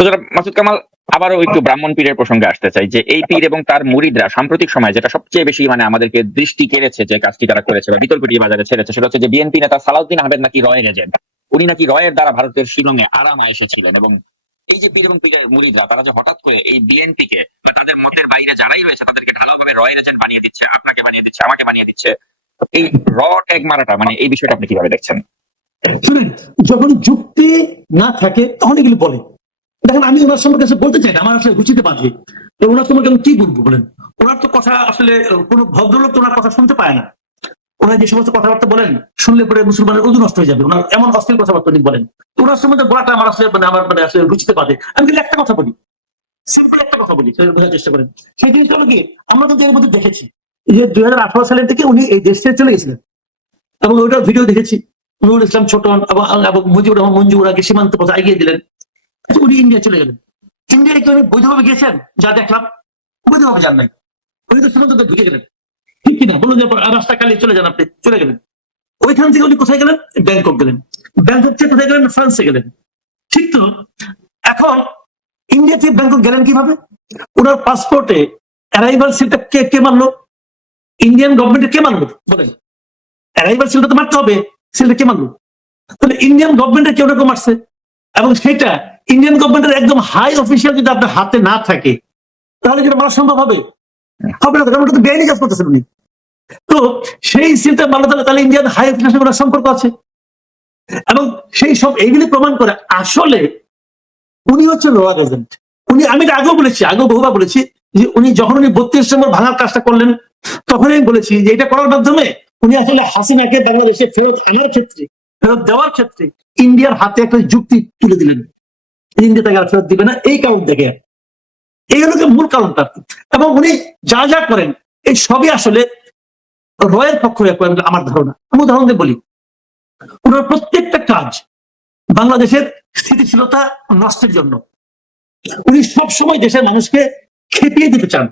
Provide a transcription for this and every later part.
তো যারা মাসুদ কামাল, আবারও একটু ব্রাহ্মণ পীরের প্রসঙ্গে আসতে চাই যে এই পীর এবং তার মুরিদরা সাম্প্রতিক সময়ে যেটা সবচেয়ে বেশি আমাদেরকে দৃষ্টি কেড়েছে, যে কাজটি তারা করেছে বা বিতর্ক দিয়ে বাজারে ছেড়েছে, সেটা হচ্ছে যে বিএনপি নেতা সালাউদ্দিন আহমেদ নাকি রয়ের এজেন্ট। উনি নাকি রয়ের দ্বারা ভারতের শিলংয়ে আরামা এসেছিলেন, এবং এই যে পীর এবং পীরের মুরিদরা তারা যে হঠাৎ করে এই বিএনপি কে বা তাদের মতের বাইরে যারাই রয়েছে তাদেরকে ঢালাওভাবে রয়ের এজেন্ট বানিয়ে দিচ্ছে, আপনাকে বানিয়ে দিচ্ছে, আমাকে বানিয়ে দিচ্ছে, এই র ট্যাগ মারাটা এই বিষয়টা আপনি কিভাবে দেখছেন? শুনেন, যখন যুক্তি না থাকে তখন এগুলি বলে। দেখেন, আমি ওনার সম্পর্কে বলতে চাই না, আমার আসলে রুচিতে বাঁধবে। ওনার সম্পর্কে আমি কি বলবো বলেন? ওনার তো কথা আসলে কোনো ভদ্রলোক তো ওনার কথা শুনতে পায় না। ওনার যে সমস্ত কথাবার্তা বলেন, শুনলে পরে মুসলমানের অধু নষ্ট হয়ে যাবে। ওনার এমন অশ্লীল কথাবার্তা উনি বলেন। ওনার সম্বন্ধে বলাটা আমার আসলে আমার আসলে রুচিতে বাঁধে। আমি কিন্তু একটা কথা বলি, সিম্পল একটা কথা বলি, সেটা বোঝার চেষ্টা করেন। সেই জিনিসটা হলো কি, আমরা তো এর মধ্যে দেখেছি যে 2018 সালের থেকে উনি এই দেশ ছেড়ে চলে গেছিলেন, এবং ওইটার ভিডিও দেখেছি। নুরুল ইসলাম ছোটন এবং মুজিবুর রহমান মঞ্জু ওনাকে সীমান্ত পথে এগিয়ে দিলেন, উনি ইন্ডিয়া চলে গেলেন। ইন্ডিয়ায় কেউ বৈধভাবে গিয়েছেন? যা দেখলাম, বৈধভাবে যান নাই, উনি তো সীমান্ত ঢুকে গেলেন। ঠিক কিনা বলুন? যে রাস্তা কালিয়ে চলে যান, আপনি চলে গেলেন। ওইখান থেকে উনি কোথায় গেলেন? ব্যাংকক গেলেন। ব্যাংকক থেকে কোথায় গেলেন? ফ্রান্সে গেলেন। ঠিক তো? এখন ইন্ডিয়া থেকে ব্যাংকক গেলেন কিভাবে? ওনার পাসপোর্টে অ্যারাইভাল সিলটা কে মানলো? ইন্ডিয়ান গভর্নমেন্টের কে মানলো বলেন? অ্যারাইভাল সিলটা তো মারতে হবে, সিলটা কে মানলো? তাহলে ইন্ডিয়ান গভর্নমেন্টের কেউ রকম আসছে, এবং সেটা ইন্ডিয়ান গভর্নমেন্টের একদম হাই অফিসিয়াল যদি আপনার হাতে না থাকে, তাহলে যেটা মানা সম্ভব হবে? হবে না, কারণ ওটা তো বেআইনি কাজ করতেছেন উনি। তো সেই সিলটা মানতে হলে তাহলে ইন্ডিয়ান হাই অফিসিয়াল সঙ্গে ওনার সম্পর্ক আছে, এবং সেই সব এইগুলি প্রমাণ করে আসলে উনি হচ্ছে লোয়ার এজেন্ট। উনি, আমি এটা আগেও বলেছি, আগেও বহুবার বলেছি যে উনি যখন 32 নম্বর ভাঙার কাজটা করলেন, তখনই আমি বলেছি যে এটা করার মাধ্যমে উনি আসলে হাসিনাকে বাংলাদেশে ফেরত আনার ক্ষেত্রে, ফেরত দেওয়ার ক্ষেত্রে ইন্ডিয়ার হাতে একটা যুক্তি তুলে দিলেন। ইন্ডিয়া তাকে আর ফেরত দিবে না, এই কারণ দেখে। এই হলো মূল কারণটা। এবং উনি যা যা করেন এই সবই আসলে রয়ের পক্ষ হয়ে করেন আমার ধারণা। আমি উদাহরণ দিয়ে বলি, ওনার প্রত্যেকটা কাজ বাংলাদেশের স্থিতিশীলতা নষ্টের জন্য। উনি সবসময় দেশের মানুষকে খেপিয়ে দিতে চান।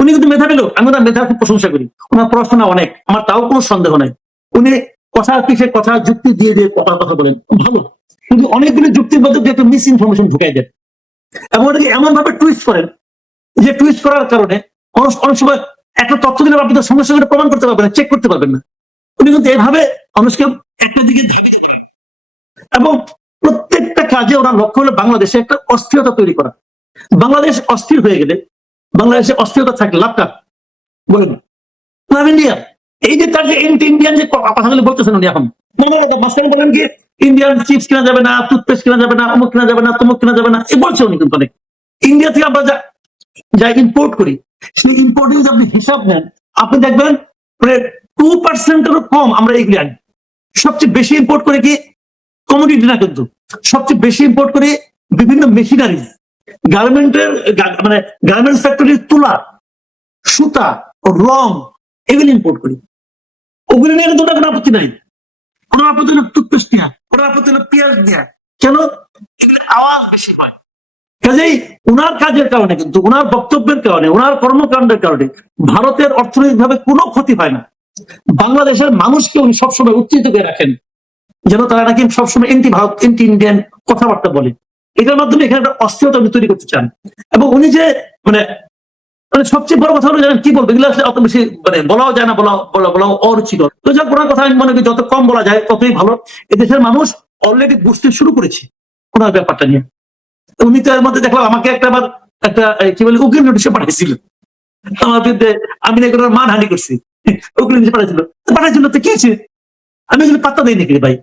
উনি কিন্তু মেধাবী লোক, আমি ওনার মেধার খুব প্রশংসা করি, ওনার পড়াশোনা অনেক, আমার তাও কোনো সন্দেহ নাই। উনি কথা পিছিয়ে কথা যুক্তি দিয়ে দিয়ে কথা বলেন, ভালো। কিন্তু অনেকগুলি যুক্তির মধ্যে দিয়ে মিস ইনফরমেশন ঢুকাই দেন, এবং ওটাকে এমন ভাবে টুইস্ট করেন যে টুইস্ট করার কারণে অনেক সময় একটা তথ্য দিলে আপনি তার সঙ্গে সঙ্গে প্রমাণ করতে পারবেন না, চেক করতে পারবেন না। উনি কিন্তু এভাবে মানুষকে একটা দিকে ধাবিয়ে দেন, এবং প্রত্যেকটা কাজে ওনার লক্ষ্য হলো বাংলাদেশে একটা অস্থিরতা তৈরি করা। বাংলাদেশ অস্থির হয়ে গেলে, বাংলাদেশে অস্থিরতা থাকলে লাভটা বলেন লাভ ইন্ডিয়া। এই যে তার যে ইন্ডিয়ান যে কথাগুলো বলতেছেন উনি এখন, মাঝখানে বলেন কি ইন্ডিয়ান চিপস কেনা যাবে না, টুথপেস্ট কেনা যাবে না, অমুক কেনা যাবে না, তমুক কেনা যাবে না, এই বলছে উনি। কিন্তু অনেক ইন্ডিয়া থেকে আমরা যা ইম্পোর্ট করি, সেই ইম্পোর্টের যদি আপনি হিসাব নেন, আপনি দেখবেন প্রায় 2%-এরও কম আমরা এগুলি আনি। সবচেয়ে বেশি ইম্পোর্ট করে কি কমোডিটি না, কিন্তু সবচেয়ে বেশি ইম্পোর্ট করে বিভিন্ন মেশিনারি, গার্মেন্টের মানে গার্মেন্টস ফ্যাক্টরির তুলা, সুতা, রং, এগুলি ইম্পোর্ট করি। ওগুলি নিয়ে কিন্তু কোনো আপত্তি নাই। কোনো আপত্তি হলো টুথপেস্ট নেওয়া, কোনো আপত্তি হলো পেঁয়াজ নেওয়া। কেন? এগুলি আওয়াজ বেশি হয়। কাজেই উনার কাজের কারণে, কিন্তু উনার বক্তব্যের কারণে, উনার কর্মকাণ্ডের কারণে ভারতের অর্থনৈতিক ভাবে কোনো ক্ষতি হয় না। বাংলাদেশের মানুষকে উনি সবসময় উত্তেজিত করে রাখেন, যেন তারা নাকি সবসময় এন্টি ভারত, এন্টি ইন্ডিয়ান কথাবার্তা বলে। এটার মাধ্যমে এখানে একটা অস্থিরতা উনি তৈরি করতে চান। এবং উনি যে মানে সবচেয়ে বড় কথা হলো, জানেন কি বলবো, এগুলো আসলে অত বেশি বলাও যায় না, বলা অরুচিকর। তো যাক, ওনার কথা আমি মনে করি যত কম বলা যায় ততই ভালো। এদেশের মানুষ অলরেডি বুঝতে শুরু করেছে ওনার ব্যাপারটা নিয়ে। উনি তো এর মধ্যে দেখলাম আমাকে একটা কি বলে উকিল নোটিশে পাঠাইছিল আমার বিরুদ্ধে, আমি নাকি ওনার মানহানি করছি। উকিল নোটিশ পাঠাইছিল তো কি হয়েছে? আমি এগুলো পাত্তা দিই নাকি ভাই?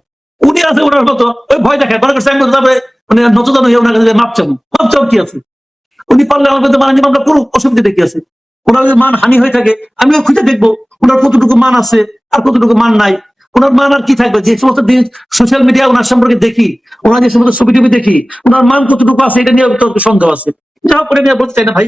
উনি আছে ওনার মতো ওই ভয় দেখায়, মনে করছে আমি নতুন হয়ে ওনার কাছে মাপ চাবো কি আছে? উনি পারলে আমার কাছে মানহানি মামলা করুক, অসুবিধা কি আছে? ওনার যদি মান হানি হয়ে থাকে আমিও খুঁজে দেখবো ওনার কতটুকু মান আছে আর কতটুকু মান নাই। ওনার মান আর কি থাকবে? যে সমস্ত সোশ্যাল মিডিয়া ওনার সম্পর্কে দেখি, ওনার যে সমস্ত ছবি টবি দেখি, ওনার মান কতটুকু আছে এটা নিয়ে সন্দেহ আছে। যা করে নিয়ে বলতে চাই না ভাই,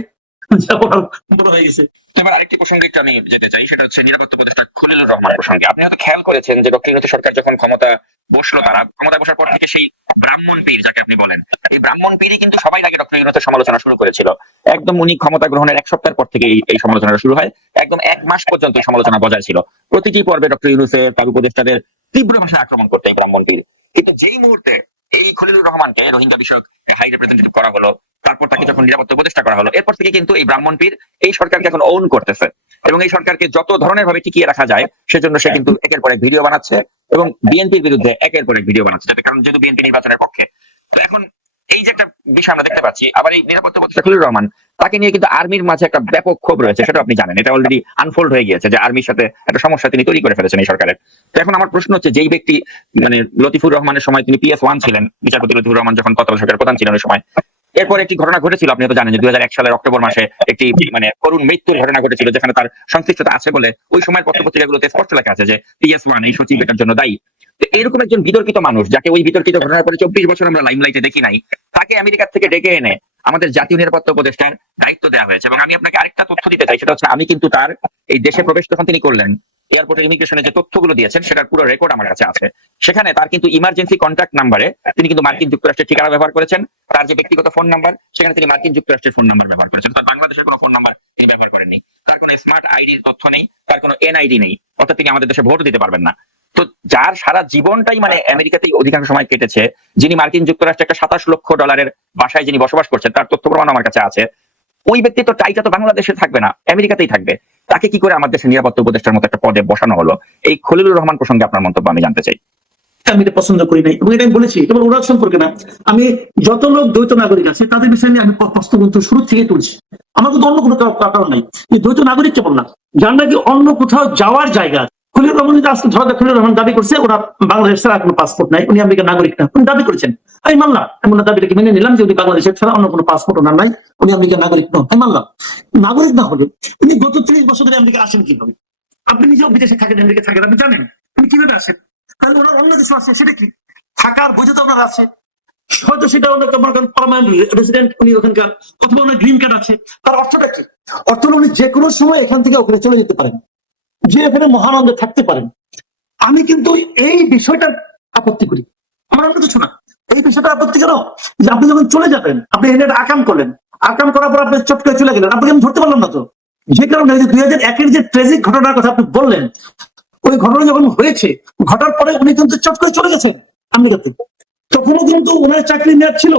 বড় হয়ে গেছে। এবার আরেকটি প্রসঙ্গে একটু আমি যেতে চাই, সেটা হচ্ছে নিরাপত্তা উপদেষ্টা খলিলুর রহমান প্রসঙ্গে। আপনি হয়তো খেয়াল করেছেন যে ডক্টর ইউনূস সরকার যখন ক্ষমতা বসলো, তারা ক্ষমতা বসার পর থেকে সেই ব্রাহ্মণ পীর যাকে আপনি বলেন, এই ব্রাহ্মণ পীরই কিন্তু সবাই আগে ডক্টর ইউনূসের সমালোচনা শুরু করেছিল। একদম উনি ক্ষমতা গ্রহণের 1 সপ্তাহের পর থেকে এই সমালোচনা শুরু হয়, একদম 1 মাস পর্যন্ত এই সমালোচনা বজায় ছিল। প্রতিটি পর্বে ডক্টর ইউনূসের তার উপদেষ্টাদের তীব্র ভাষায় আক্রমণ করতে এই ব্রাহ্মণ পীর। কিন্তু যেই মুহূর্তে এই খলিলুর রহমানকে রোহিঙ্গা বিষয়ক হাই রিপ্রেজেন্টেটিভ করা হলো, তারপর তাকে যখন নিরাপত্তা উপদেষ্টা করা হলো, এরপর থেকে কিন্তু এই ব্রাহ্মণ পীর এই সরকারকে এখন ওন করতেছে এবং এই সরকারকে যত ধরনের ভাবে টিকিয়ে রাখা যায় সেজন্য সে কিন্তু একের পর এক ভিডিও বানাচ্ছে এবং বিএনপির বিরুদ্ধে একের পর এক ভিডিও বানাচ্ছে, যাতে কারণ যেহেতু বিএনপি নির্বাচনের পক্ষে। তো এখন এই যে একটা বিষয় আমরা দেখতে পাচ্ছি, আবার এই নিরাপত্তা উপদেষ্টা খলিলুর রহমান তাকে নিয়ে কিন্তু আর্মির মাঝে একটা ব্যাপক ক্ষোভ রয়েছে, সেটা আপনি জানেন, এটা অলরেডি আনফোল্ড হয়ে গিয়েছে যে আর্মির সাথে একটা সমস্যা তিনি তৈরি করে ফেলেছেন এই সরকারের। তো এখন আমার প্রশ্ন হচ্ছে, যেই ব্যক্তি মানে লতিফুর রহমানের সময় তিনি PS1 ছিলেন, বিচারপতি লতিফুর রহমান যখন তত্ত্বাবধায়ক সরকারের প্রধান ছিলেন ওই সময়, এরপর একটি ঘটনা ঘটেছিল, আপনি তো জানেন যে 2001 সালের অক্টোবর মাসে একটি মানে করুণ মৃত্যুর ঘটনা ঘটেছিল, যেখানে তার সংশ্লিষ্টতা আছে বলে ওই সময়ের পত্রপত্রিকাগুলোতে স্পষ্ট লেখা আছে যে PS1 এই সচিব এটার জন্য দায়ী। তো এরকম একজন বিতর্কিত মানুষ, যাকে ওই বিতর্কিত ঘটনার পরে 24 বছর আমরা লাইমলাইটে দেখি নাই, তাকে আমেরিকা থেকে ডেকে এনে আমাদের জাতীয় নিরাপত্তা উপদেষ্টার দায়িত্ব দেওয়া হয়েছে। এবং আমি আপনাকে আরেকটা তথ্য দিতে চাই, সেটা হচ্ছে আমি কিন্তু তার এই দেশে প্রবেশ যখন তিনি করলেন, এয়ারপোর্টের ইমিগ্রেশনে যে তথ্যগুলো দিয়েছেন সেটার পুরো রেকর্ড আমার কাছে আছে। সেখানে তার কিন্তু ইমার্জেন্সি কন্ট্যাক্ট নাম্বারে তিনি কিন্তু মার্কিন যুক্তরাষ্ট্রের ঠিকানা ব্যবহার করেছেন, তার যে ব্যক্তিগত ফোন নাম্বার সেখানে তিনি মার্কিন যুক্তরাষ্ট্রের ফোন নাম্বার ব্যবহার করেছেন, তার বাংলাদেশের কোনো ফোন নাম্বার তিনি ব্যবহার করেননি, তার কোনো স্মার্ট আইডির তথ্য নেই, তার কোনো এনআইডি নেই, অর্থাৎ তিনি আমাদের দেশে ভোট দিতে পারবেন না। তো যার সারা জীবনটাই মানে আমেরিকাতেই অধিকাংশ সময় কেটেছে, যিনি মার্কিন যুক্তরাষ্ট্রে একটা $27 লক্ষ বাসায় যিনি বসবাস করছেন, তার তথ্য প্রমাণ আমার কাছে আছে, ওই ব্যক্তি তো টাইটা তো বাংলাদেশে থাকবে না, আমেরিকাতেই থাকবে। তাকে কি করে আমার দেশের নিরাপত্তা উপদেষ্টার মতো একটা পদে বসানো হলো? এই খলিলুর রহমান প্রসঙ্গে আপনার মন্তব্য আমি জানতে চাই। আমি এটা পছন্দ করি নাই এবং এটা আমি বলেছি, কেবল ওরা সম্পর্কে না, আমি যত লোক দ্বৈত নাগরিক আছে তাদের বিষয় নিয়ে আমি প্রশ্ন কিন্তু শুরু থেকে তুলছি। আমার কিন্তু অন্য কোনো কারণ নাই, এই দ্বৈত নাগরিক কেবল না, যার নাকি অন্য কোথাও যাওয়ার জায়গা। খলিলুর রহমান আজকে ধরা খলিলুর রহমান দাবি করছে ওরা বাংলাদেশ ছাড়া কোনো পাসপোর্ট নাই, উনি আমেরিকার নাগরিক না, উনি দাবি করেছেন, আমি মানলাম, এমন দাবিটাকে মেনে নিলাম যে উনি বাংলাদেশের ছাড়া অন্য কোনো পাসপোর্ট ওনার নাই, উনি আমেরিকার নাগরিক নন, আমি মানলাম। নাগরিক না হলে উনি গত 30 বছর ধরে আমেরিকা আসেন কিভাবে? আপনি নিজেও বিদেশে থাকেন, আমেরিকা থাকেন, আপনি জানেন উনি কিভাবে আসেন? তাহলে ওনার অন্য কিছু আছে, সেটা কি? থাকার বুঝে তো ওনার আছে, হয়তো সেটা পার্মানেন্ট রেসিডেন্ট উনি ওখানকার, অথবা ওনার গ্রিন কার্ড আছে। তার অর্থটা কি? অর্থ হলো উনি যে কোনো সময় এখান থেকে ওখানে চলে যেতে পারেন, যে এখানে মহানন্দে থাকতে পারেন। আমি কিন্তু এই বিষয়টার আপত্তি করি, আমার অন্য কিছু না। এই বিষয়টা আপত্তি কেন? যে আপনি যখন চলে যাবেন, আপনি এনে আকাম করলেন, আকাম করার পর আপনি চট করে চলে গেলেন, আপনাকে আমি ধরতে পারলাম না তো। যে কারণে 2001-এর যে ট্রেজিক ঘটনার কথা আপনি বললেন, ওই ঘটনা যখন হয়েছে, ঘটার পরে উনি কিন্তু চট করে চলে গেছেন আমেরিকাতে। তখনও কিন্তু ওনার চাকরি মেয়াদ ছিল,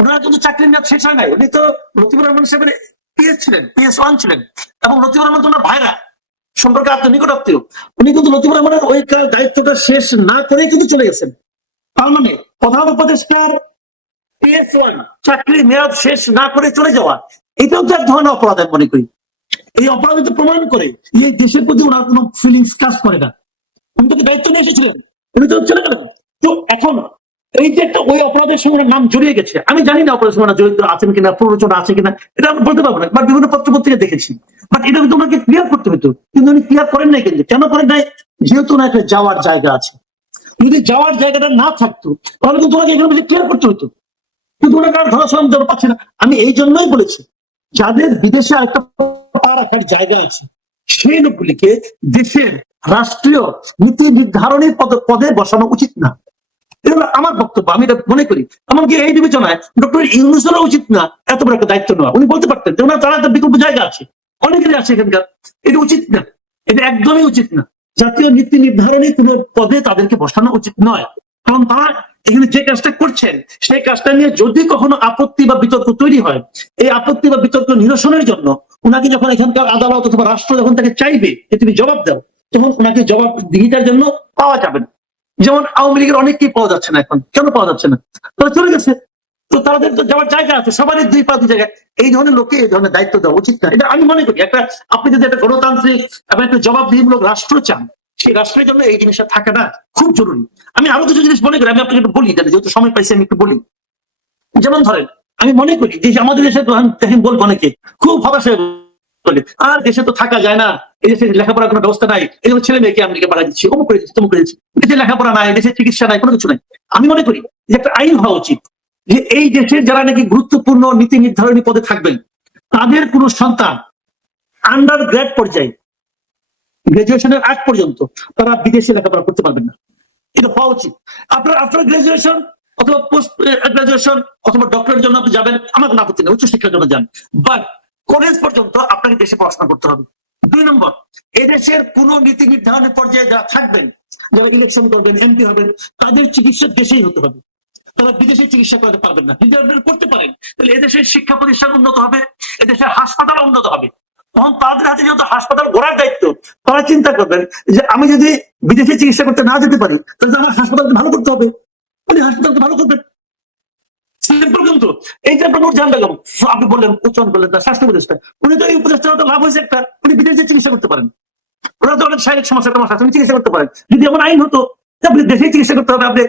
ওনার কিন্তু চাকরির মেয়াদ শেষ হয় নাই। উনি তো লতিফুর রহমান সাহেবের PS ছিলেন, PS1 ছিলেন, এবং লতিফুর রহমান তো ওনার ভাইরা সম্পর্কে নিকট আত্মীয়। উনি কিন্তু লতিফুর রহমানের ওই দায়িত্বটা শেষ না করেই কিন্তু চলে গেছেন। তার মানে প্রধান উপদেষ্টার PS1 চাকরির মেয়াদ শেষ না করে চলে যাওয়া, এটাও তো এক ধরনের অপরাধ আমি মনে করি। এই অপরাধ তো প্রমাণ করে এই দেশের প্রতি ওনার কোনো ফিলিংস কাজ করে না। উনি তো দায়িত্ব নিয়ে এসেছিলেন, উনি তো চলে গেলেন। তো এখন এই যে একটা ওই অপরাধের সঙ্গে নাম জড়িয়ে গেছে, আমি জানি না অপরাধের সঙ্গে জড়িত আছেন কিনা, প্ররোচনা আছে কিনা, এটা আমি বলতে পারবো না, বাট বিভিন্ন পত্রপত্রিকা দেখেছি। বাট এটা কিন্তু ওনাকে ক্লিয়ার করতে হতো, কিন্তু উনি ক্লিয়ার করেন নাই। কিন্তু কেন করেন নাই? যেহেতু ওনার একটা যাওয়ার জায়গা আছে, যদি যাওয়ার জায়গাটা না থাকতো তাহলে কিন্তু ওনাকে এখানে ক্লিয়ার করতে হতো, কিন্তু ওনাকে আর ধরা সরঞ্জাম পাচ্ছে না। আমি এই জন্যই বলেছি, যাদের বিদেশে আরেকটা পা রাখার জায়গা আছে সেই লোকগুলিকে দেশের রাষ্ট্রীয় নীতি নির্ধারণী পদে বসানো উচিত না। এটা হলো আমার বক্তব্য, আমি এটা মনে করি। এমনকি এই বিবেচনায় ডক্টর ইউনূসেরও উচিত না এত বড় একটা দায়িত্ব নেওয়া। উনি বলতে পারতেন যে ওনার তারা একটা বিকল্প জায়গা আছে, অনেকেরই আছে এখানকার। এটা উচিত না, এটা একদমই উচিত না। জাতীয় নীতি নির্ধারণী কোন পদে তাদেরকে বসানো উচিত নয়, কারণ তারা এখানে যে কাজটা করছেন সেই কাজটা নিয়ে যদি কখনো আপত্তি বা বিতর্ক তৈরি হয়, এই আপত্তি বা বিতর্ক নিরসনের জন্য ওনাকে যখন এখানকার আদালত অথবা রাষ্ট্র যখন তাকে চাইবে যে তুমি জবাব দাও, তখন ওনাকে জবাব দিঘিটার জন্য পাওয়া যাবে না। যেমন আওয়ামী লীগের অনেককেই পাওয়া যাচ্ছে না, এখন কেন পাওয়া যাচ্ছে না? তারা চলে গেছে, তো তাদের তো যাওয়ার জায়গা আছে, সবারই দুই পা দুই জায়গায়। এই ধরনের লোককে এই ধরনের দায়িত্ব দেওয়া উচিত না, এটা আমি মনে করি। একটা আপনি যদি একটা গণতান্ত্রিক এবং একটা জবাবদিহিমূলক রাষ্ট্র চান, সেই রাষ্ট্রের জন্য এই জিনিসটা থাকে না খুব জরুরি। আমি আরো কিছু জিনিস মনে করি, আমি আপনাকে একটু বলি, যেহেতু সময় পাইছি আমি একটু বলি। যেমন ধরেন, আমি মনে করি যে আমাদের দেশে দেখেন বলবো অনেকে খুব হতাশা বলে, আর দেশে তো থাকা যায় না, এই দেশে লেখাপড়ার কোনো ব্যবস্থা নাই, এই জন্য ছেলে মেয়েকে আমেরিকা পাঠা দিচ্ছি, অমুক করে দিচ্ছি, তমুক করে দিচ্ছি, দেশে লেখাপড়া নাই, দেশে চিকিৎসা নাই, কোনো কিছু নাই। আমি মনে করি যে একটা আইন হওয়া উচিত যে এই দেশের যারা নাকি গুরুত্বপূর্ণ নীতি নির্ধারণী পদে থাকবেন, তাদের কোনো সন্তান আন্ডার গ্রেড পর্যায়ে, গ্রাজুয়েশনের আগ পর্যন্ত তারা বিদেশে লেখাপড়া করতে পারবেন না। এটা হওয়া উচিত। আপনার আফটার গ্রাজুয়েশন অথবা পোস্ট গ্রাজুয়েশন অথবা ডক্টরের জন্য আপনি যাবেন, আমার কোনো আপত্তি নেই, উচ্চশিক্ষার জন্য যান, বাট কলেজ পর্যন্ত আপনাকে দেশে পড়াশোনা করতে হবে। 2 নম্বর, এদেশের কোন নীতি নির্ধারণের পর্যায়ে যারা থাকবেন যারা ইলেকশন করবেন, এমপি হবেন, তাদের চিকিৎসা দেশেই হতে হবে, তারা বিদেশে চিকিৎসা করাতে পারবেন না। যদি আপনারা করতে পারেন তাহলে এদেশের শিক্ষা প্রতিষ্ঠান উন্নত হবে, এদেশের হাসপাতাল উন্নত হবে। তখন তাদের হাতে যেহেতু হাসপাতাল গড়ার দায়িত্ব, তারা চিন্তা করবেন যে আমি যদি বিদেশে চিকিৎসা করতে না যেতে পারি তাহলে আমার হাসপাতালকে ভালো করতে হবে, উনি হাসপাতালকে ভালো করবেন। সিম্পল কিন্তু এই যে আপনার জান বেগম আপনি বললেন, উচ্চারণ করলেন তার স্বাস্থ্য উপদেষ্টা, উনি তো এই উপদেষ্টা লাভ হয়েছে একটা, উনি বিদেশে চিকিৎসা করতে পারেন, ওরা তো অনেক শারীরিক সমস্যা টমস্যা আছে, উনি চিকিৎসা করতে পারেন। যদি এমন আইন হতো যে আপনি দেশেই চিকিৎসা করতে হবে, আপনি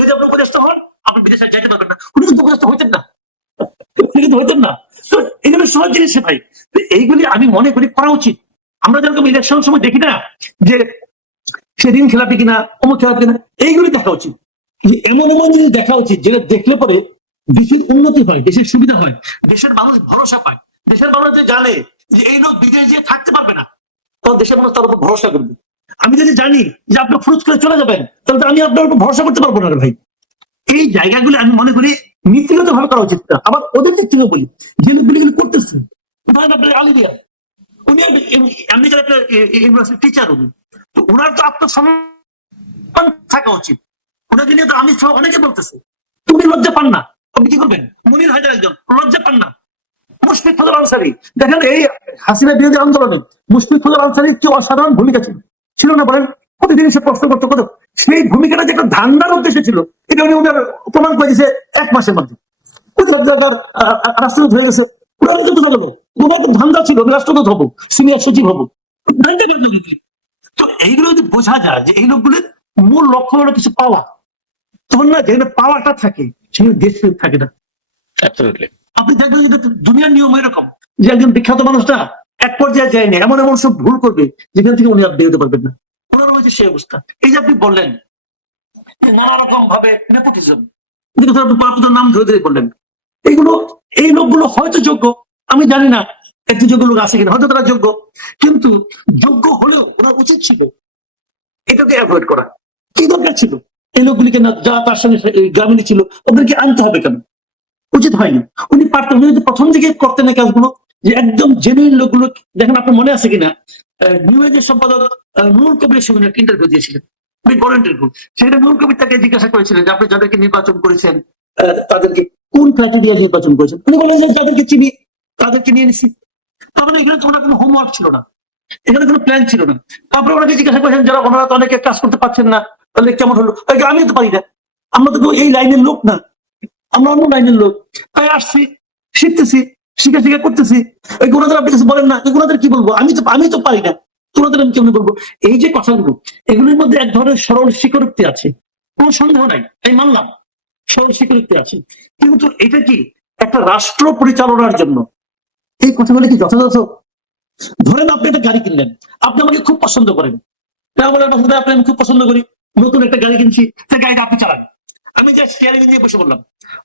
যদি আপনি উপদেষ্টা হন আপনি বিদেশে যাইতে পারবেন না, উনি কিন্তু উপদেষ্টা হইতেন না, উনি কিন্তু হইতেন না। তো এগুলো সহজ জিনিস ভাই, তো এইগুলি আমি মনে করি করা উচিত। আমরা যেরকম ইলেকশন সময় দেখি না যে সেদিন খেলাপি কিনা, অমুক খেলাপি কিনা, এইগুলি দেখা উচিত। এমন এমন জিনিস দেখা উচিত যেটা দেখলে পরে দেশের উন্নতি হয়, দেশের সুবিধা হয়, দেশের মানুষ ভরসা পায়, দেশের মানুষ যে জানে যে এই লোক বিদেশ যেয়ে থাকতে পারবে না, তখন দেশের মানুষ তার উপর ভরসা করবে। আমি যদি জানি যে আপনি ফুরুজ করে চলে যাবেন, তাহলে তো আমি আপনার উপর ভরসা করতে পারবো না রে ভাই। এই জায়গাগুলো আমি মনে করি নীতিগত ভাবে করা উচিত না। আবার ওদের দিক থেকে বলি, যে লোকগুলি করতেছে, উদাহরণ আপনার আলিরিয়া, উনি আমেরিকার একটা ইউনিভার্সিটি টিচার, উনি তো ওনার তো আত্মসম্মান থাকা উচিত। ওনাকে নিয়ে তো আমি অনেকে বলতেছে, তুমি লজ্জা পান না, আপনি কি করবেন? মনির হায়দার একজন লজ্জা পান না। মুশফিক ফজল আনসারী, দেখেন এই হাসিনা বিরোধী আন্দোলনে মুশফিক ফজল আনসারীর কি অসাধারণ ভূমিকা ছিল, ছিল না বলেন? প্রতিদিন সে প্রশ্ন করতে কত, সেই ভূমিকাটা যে একটা ধান্দার উদ্দেশ্য ছিল, এটা উনি ওনার প্রমাণ করে দিয়েছে 1 মাসের মধ্যে। রাষ্ট্রদূত হয়ে গেছে, ধান্দা ছিল রাষ্ট্রদূত হবো, সিনিয়র সচিব হবো। তো এইগুলো যদি বোঝা যায় যে এই লোকগুলির মূল লক্ষ্য হলো কিছু পাওয়া, তখন না যেখানে পাওয়াটা থাকে সেখানে দেশ থাকে না। আপনি দেখবেন যে দুনিয়ার নিয়ম এরকম যে একজন বিখ্যাত মানুষটা এক পর্যায়ে যায়নি, এমন এমন সব ভুল করবে যেখান থেকে উনি আর বেরোতে পারবেন না। ওনারও হয়েছে সেই অবস্থা। এই যে আপনি বললেন নানা রকম ভাবে নেপোটিজম, নাম ধরে ধরে বললেন, এইগুলো এই লোকগুলো হয়তো যোগ্য, আমি জানি না একটু যোগ্য লোক আছে কিনা, হয়তো তারা যোগ্য, কিন্তু যোগ্য হলেও ওরা উচিত ছিল এটাকে অ্যাভয়েড করা। কি দরকার ছিল এই লোকগুলিকে না, যারা তার সঙ্গে গ্রামীণ ছিল ওদেরকে আনতে হবে কেন? উচিত হয়নি। উনি পারতেন, উনি যদি প্রথম দিকে করতেন এই কাজগুলো, যে একদম জেনুইন লোকগুলো। দেখেন আপনার মনে আছে কিনা, নিউ এজের সম্পাদক নুরুল কবির সঙ্গে ইন্টারভিউ দিয়েছিলেন, বড় ইন্টারভিউ। সেখানে নুরুল কবির তাকে জিজ্ঞাসা করেছিলেন যে আপনি যাদেরকে নির্বাচন করেছেন তাদেরকে কোন ক্রাইটেরিয়া নির্বাচন করেছেন? উনি বলেন যে যাদেরকে চিনি তাদেরকে নিয়ে নিচ্ছি। তার মানে এখানে তোমরা কোনো হোমওয়ার্ক ছিল না, এখানে কোনো প্ল্যান ছিল না। তারপরে ওনাকে জিজ্ঞাসা করেছেন যারা ওনারা তো অনেকে কাজ করতে পারছেন না, তাহলে কেমন হলো? আমি তো পারি না, আমরা তো এই লাইনের লোক না, আমরা অন্য লাইনের লোক, তাই আসছি, শিখতেছি, শিখা শিখা করতেছি। ওনাদের আপনি কিছু বলেন না, ওনাদের কি বলবো? আমি তো পারি না, তোমাদের আমি কেমনি বলবো? এই যে কথাগুলো, এগুলোর মধ্যে এক ধরনের সরল স্বীকারোক্তি আছে, কোনো সন্দেহ নাই, আমি মানলাম সরল স্বীকারোক্তি আছে। কিন্তু এটা কি একটা রাষ্ট্র পরিচালনার জন্য এই কথাগুলো কি যথাযথ? ধরেন আপনি একটা গাড়ি কিনলেন, আপনি আমাকে খুব পছন্দ করেন, আপনি আমি খুব পছন্দ করি, নতুন একটা গাড়ি কিনছি, সেই গাড়িটা আপনি চালান, আমি যে স্টিয়ারিং নিয়ে বসে বললাম,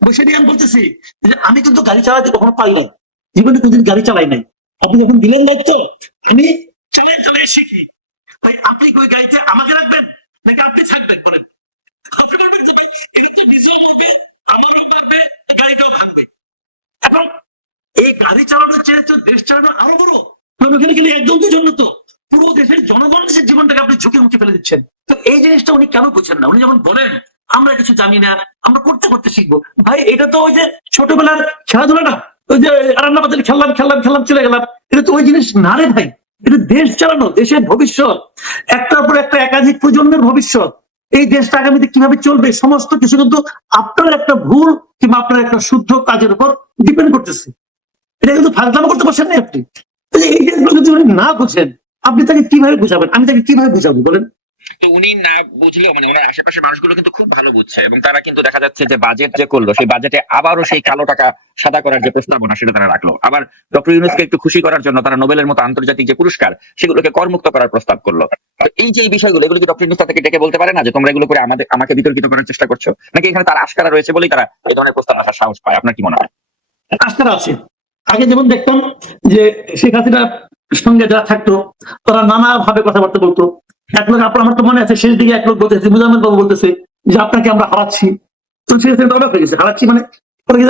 বসে নিয়ে আমি বলতেছি যে আমি কিন্তু গাড়ি চালাতে কখনো পারি নাই, জীবনে কোনদিন গাড়ি চালাই নাই, আপনি যখন দিলেন দায়িত্ব আমি চালাই চালাই শিখি। ভাই আপনি ওই গাড়িতে আমাকে রাখবেন নাকি আপনি থাকবেন? বলেন, আপনি বলবেন যে ভাই এটা তো নিজেও মরবে, আমারও মারবে, গাড়িটাও ভাঙবে। এখন এই গাড়ি চালানোর চেয়ে দেশ চালানো আরো বড়। ওখানে গেলে একদম জন্য তো পুরো দেশের জনগণের জীবনটাকে আপনি ঝুঁকি মুখে ফেলে দিচ্ছেন। তো এই জিনিসটা উনি কেন বুঝছেন না? উনি যখন বলেন আমরা কিছু জানি না, আমরা করতে করতে শিখবো, ভাই এটা তো ওই যে ছোটবেলার খেলাধুলা না, ওই যে রান্না বাজারে খেললাম খেললাম খেললাম চলে গেলাম, এটা তো ওই জিনিস না রে ভাই। এটা দেশ চালানো, দেশের ভবিষ্যৎ, একটার পর একটা একাধিক প্রজন্মের ভবিষ্যৎ। এই দেশটা আগামীতে কিভাবে চলবে সমস্ত কিছু কিন্তু আপনার একটা ভুল কিংবা আপনার একটা শুদ্ধ কাজের উপর ডিপেন্ড করতেছে। এটা কিন্তু ফাজলামো করতে পারছেন না আপনি। এই জিনিসগুলো যদি উনি না বুঝেন, আপনি তাকে কিভাবে বুঝাবেন? আমি তাকে কিভাবে বুঝাবো বলেন? তো উনি না বুঝলেও মানে ওনার আশেপাশের মানুষগুলো কিন্তু খুব ভালো বুঝছে, এবং তারা কিন্তু দেখা যাচ্ছে যে বাজেট যে করলো সেই বাজেটে আবারও সেই কালো টাকা সাদা করার যে প্রস্তাবনা সেটা তারা রাখলো। আবার ডক্টর ইউনূসকে একটু খুশি করার জন্য তারা নোবেলের মতো আন্তর্জাতিক যে পুরস্কার সেগুলোকে করমুক্ত করার প্রস্তাব করলো। তো এই যে এই বিষয়গুলো, এগুলো কি ডক্টর ইউনূস তাদেরকে ডেকে বলতে পারে না যে তোমরা এগুলো করে আমাকে বিতর্কিত করার চেষ্টা করছো? নাকি এখানে তার আশকারা রয়েছে বলেই তারা এই ধরনের প্রস্তাব আসার সাহস পায়? আপনার কি মনে হয়? আশকারা আছে। আগে যেমন দেখতাম যে শেখ হাসিনার সঙ্গে যারা থাকতো তারা নানা ভাবে কথাবার্তা বলতো। এক লোক আমার তো মনে আছে শেষ দিকে এক লোক বলতেছে, মুজাম্মেল বাবু বলতেছে যে আপনাকে আমরা হারাচ্ছি। তো সে অবাক হয়ে গেছে, হারাচ্ছি মানে?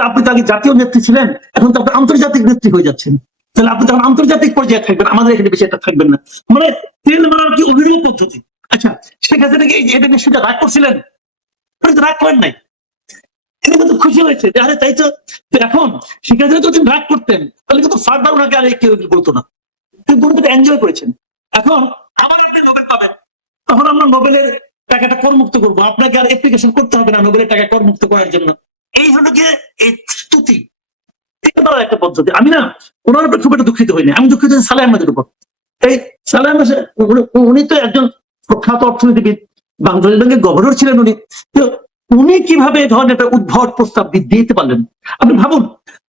আপনি তো আগে জাতীয় নেত্রী ছিলেন, এখন তো আপনি আন্তর্জাতিক নেত্রী হয়ে যাচ্ছেন, তাহলে আপনি তখন আন্তর্জাতিক পর্যায়ে থাকবেন, আমাদের এখানে বেশি একটা থাকবেন না। মানে তেল মারার কি অভিনয় পদ্ধতি? আচ্ছা, শেখ হাসিনা কি এটা নিয়ে সেটা রাগ করছিলেন? উনি তো রাগ করেন নাই, এটা কিন্তু খুশি হয়েছে যে আরে তাই তো। তো এখন শেখ হাসিনা যদি রাগ করতেন তাহলে কিন্তু ফার্দার ওনাকে আর কেউ বলতো না, কিন্তু উনি তো এনজয় করেছেন। এখন আবার আপনি নোবেল পাবেন, তখন আমরা নোবেলের টাকাটা করমুক্ত করবো, আপনাকে আর অ্যাপ্লিকেশন করতে হবে না নোবেলের টাকা করমুক্ত করার জন্য। এই হলো গিয়ে এই স্তুতি, এটা বড় একটা পদ্ধতি। আমি না ওনার উপর খুব একটা দুঃখিত হইনি, আমি দুঃখিত সালেহ আহমেদের উপর। এই সালেহ আহমেদ উনি তো একজন প্রখ্যাত অর্থনীতিবিদ, বাংলাদেশ ব্যাংকের গভর্নর ছিলেন উনি। তো উনি কিভাবে এই ধরনের একটা উদ্ভট প্রস্তাব দিতে পারলেন? আপনি ভাবুন,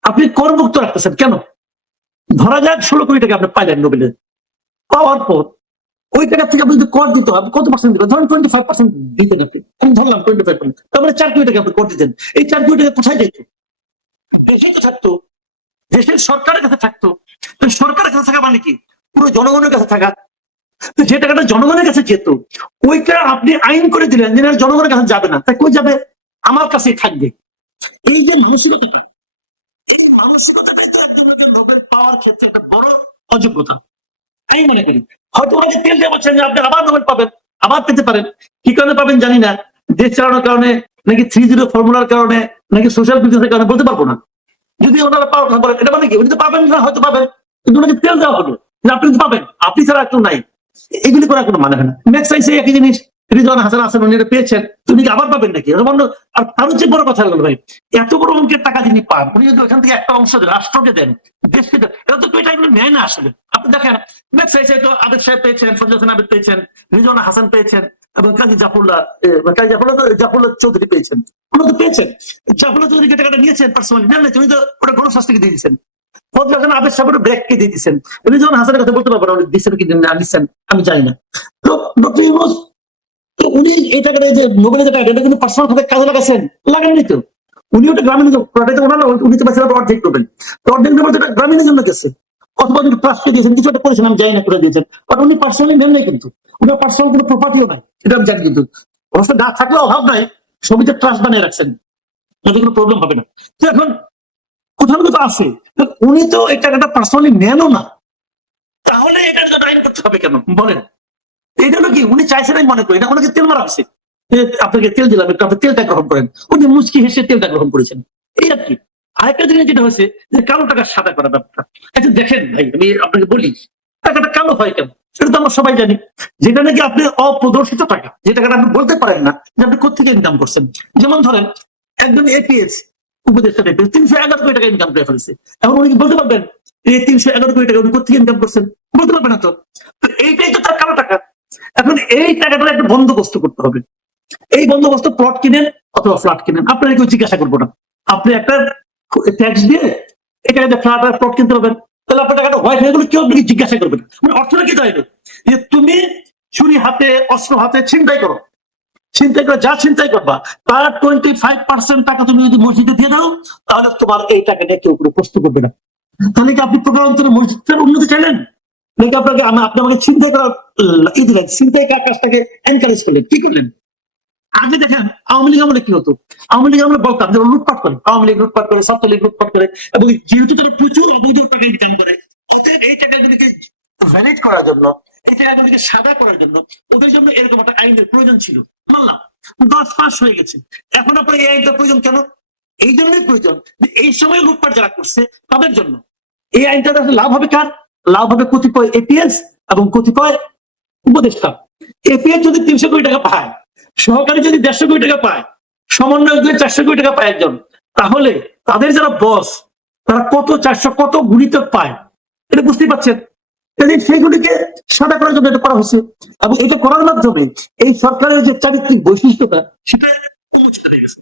আপনি করমুক্ত রাখতেছেন কেন? ধরা যাক 16 কোটি টাকা আপনি পাইলেন নোবেলের, পাওয়ার পর ওই টাকা থেকে আপনি যদি কর দিতে হবে, কত পার্সেন্ট দিবেন? ধরেন 25% দিতেন আপনি, আমি ধরলাম 25%, তার মানে 4 কোটি টাকা আপনি কর দিতেন। এই 4 কোটি টাকা কোথায় যেত? দেশে তো থাকতো, দেশের সরকারের কাছে থাকতো। তো সরকারের কাছে থাকা মানে কি? পুরো জনগণের কাছে থাকা। তো যে টাকাটা জনগণের কাছে যেত, ওইটা আপনি আইন করে দিলেন যে জনগণের কাছে যাবে না, তাই কই যাবে? আমার কাছেই থাকবে। এই যে মানসিকতা, এই মানসিকতার ভিতরে একজন নোবেল পাওয়ার ক্ষেত্রে একটা বড় অযোগ্যতা আমি মনে করি। হয়তো ওনাকে তেল দিয়ে বলছেন যে আপনি আবার নোবেল পাবেন, আবার পেতে পারেন। কি কারণে পাবেন জানি না, দেশ চালানোর কারণে নাকি 3-0 ফর্মুলার কারণে নাকি সোশ্যাল বিজনেসের কারণে বলতে পারবো না। যদি ওনারা পাওয়ার কথা বলেন, এটা মানে কি উনি তো পাবেন না, হয়তো পাবেন, কিন্তু ওনাকে তেল দেওয়া হলো যে আপনি তো পাবেন, আপনি ছাড়া কেউ নাই। এগুলি করার কোনো মানে হয় না। নেক্সট টাইম সেই একই জিনিস, রিজওয়ান হাসান আসেন উনি এটা পেয়েছেন, তুমি কি আবার পাবেন নাকি? আর তার হচ্ছে বড় কথা হলো ভাই, এত বড় অঙ্কের টাকা যিনি পান, উনি যদি ওখান থেকে একটা অংশ রাষ্ট্রকে দেন, দেশকে দেন, এটা তো এটা এগুলো নেয় না আসলে। আপনি দেখেন নেক্সট সাইডে তো আবেদ সাহেব পেয়েছেন, সঞ্জয় হোসেন আবেদ পেয়েছেন, রিজওয়ান হাসান পেয়েছেন, এবং কাজী জাফরুল্লাহ চৌধুরী পেয়েছেন। ওনারা তো পেয়েছেন। জাফরুল্লাহ চৌধুরীকে টাকাটা নিয়েছেন পার্সোনালি, নেন না, উনি তো ওটা গণস্বাস্থ্যকে দিয়ে দিয়েছেন। ফজল হাসান আবেদ সাহেবের ব্র্যাককে দিয়ে দিচ্ছেন। রিজওয়ান হাসানের কথা বলতে পারবো না, উনি দিচ্ছেন কি না দিচ্ছেন আমি জানি না। তো ডক্টর ইউনূস, তো উনি এই টাকাটা যে নোবেলের টাকা, এটা কিন্তু পার্সোনাল ভাবে কাজে লাগাচ্ছেন, লাগাননি তো। উনি ওটা গ্রামীণ উনি তো পাচ্ছেন অর্ধেক নোবেল, তো অর্ধেক নোবেল গ্রামীণের জন্য গেছে, অথবা উনি ট্রাস্টে দিয়েছেন, কিছু একটা করেছেন, আমি জানি না করে দিয়েছেন, বাট উনি পার্সোনালি নেন নাই, কিন্তু উনার পার্সোনাল কোনো প্রপার্টিও নাই, এটা আমি জানি। কিন্তু অবশ্য না থাকলে অভাব নাই, সবিতে ট্রাস্ট বানিয়ে রাখছেন, তাতে কোনো প্রবলেম হবে না। তো এখন কোথাও তো আছে, উনি তো এই টাকাটা পার্সোনালি নেনও না, তাহলে এটার জন্য আইন করতে হবে কেন বলেন? এটা হলো কি, উনি চাইছেন আমি মনে করি না, ওনাকে তেল মারা আছে, আপনাকে তেল দিলাম একটু, আপনি তেলটা গ্রহণ করেন, উনি মুচকি হেসে তেলটা গ্রহণ করেছেন, এই আর কি। আরেকটা জিনিস যেটা হয়েছে যে কালো টাকা সাদা করা ব্যাপারটা। আচ্ছা দেখেন ভাই, আমি আপনাকে বলি, টাকাটা কালো হয় কেন সেটা তো আমরা সবাই জানি। যেটা নাকি আপনি অপ্রদর্শিত টাকা, যে টাকাটা আপনি বলতে পারেন না যে আপনি কোথেকে ইনকাম করছেন। যেমন ধরেন একজন এপিএস উপদেষ্টা টাইপের 311 কোটি টাকা ইনকাম করে ফেলেছে, এখন উনি কি বলতে পারবেন এই 311 কোটি টাকা উনি কোথেকে ইনকাম করছেন? বলতে পারবেন না তো। তো এইটাই তো তার কালো টাকা। এখন এই টাকাটা একটা বন্দোবস্ত করতে হবে। এই বন্দোবস্ত প্লট কিনেন অথবা ফ্ল্যাট কিনেন, আপনারা কেউ জিজ্ঞাসা করবো না। আপনি একটা ট্যাক্স দিয়ে এই টাকা ফ্ল্যাট আর প্লট কিনতে পারবেন, তাহলে আপনার টাকাটা হোয়াইট হয়ে গেলে কেউ আপনাকে জিজ্ঞাসা করবে না। মানে অর্থটা কি তাই যে তুমি ছুরি হাতে অস্ত্র হাতে ছিনতাই করো, ছিনতাই করে যা ছিনতাই করবা তার 25% টাকা তুমি যদি মসজিদে দিয়ে দাও, তাহলে তোমার এই টাকাটা কেউ কোনো প্রশ্ন করবে না। তাহলে কি আপনি প্রকারান্তরে মসজিদের উন্নতি চাইলেন, নাকি আপনাকে আপনি আমাকে ছিনতাই করার দিলেন, ছিনতাই কাজটাকে এনকারেজ করলেন, কি করলেন? আগে দেখেন আওয়ামী লীগ আমলে কি হতো, আওয়ামী লীগ আমরা বলতাম যে লুটপাট করে, আওয়ামী লীগ লুটপাট করে, ছাত্রলীগ লুটপাট করে, এবং যেহেতু তারা প্রচুর অবৈধ টাকা ইনকাম করে, ওদের এই টাকাগুলিকে ভ্যালিড করার জন্য, এই টাকাগুলিকে সাদা করার জন্য ওদের জন্য এরকম একটা আইনের প্রয়োজন ছিল। মানলাম 10 মাস হয়ে গেছে, এখন আপনার এই আইনটার প্রয়োজন কেন? এই জন্যই প্রয়োজন যে এই সময় লুটপাট যারা করছে তাদের জন্য এই আইনটা লাভ হবে কার? লাভ হবে কতিপয় এপিএস এবং কতিপয় উপদেষ্টা। এপিএস যদি 300 কোটি টাকা পায়, সহকারী যদি 150 কোটি টাকা পায়, সমন্বয়ক যদি 400 কোটি টাকা পায় একজন, তাহলে তাদের যারা বস তারা কত 400 কত গুণিত পায়, এটা বুঝতেই পারছেন। সেইগুলিকে সাদা করার জন্য এটা করা হচ্ছে, এবং এটা করার মাধ্যমে এই সরকারের যে চারিত্রিক বৈশিষ্ট্যটা সেটা উন্মোচিত হয়ে গেছে।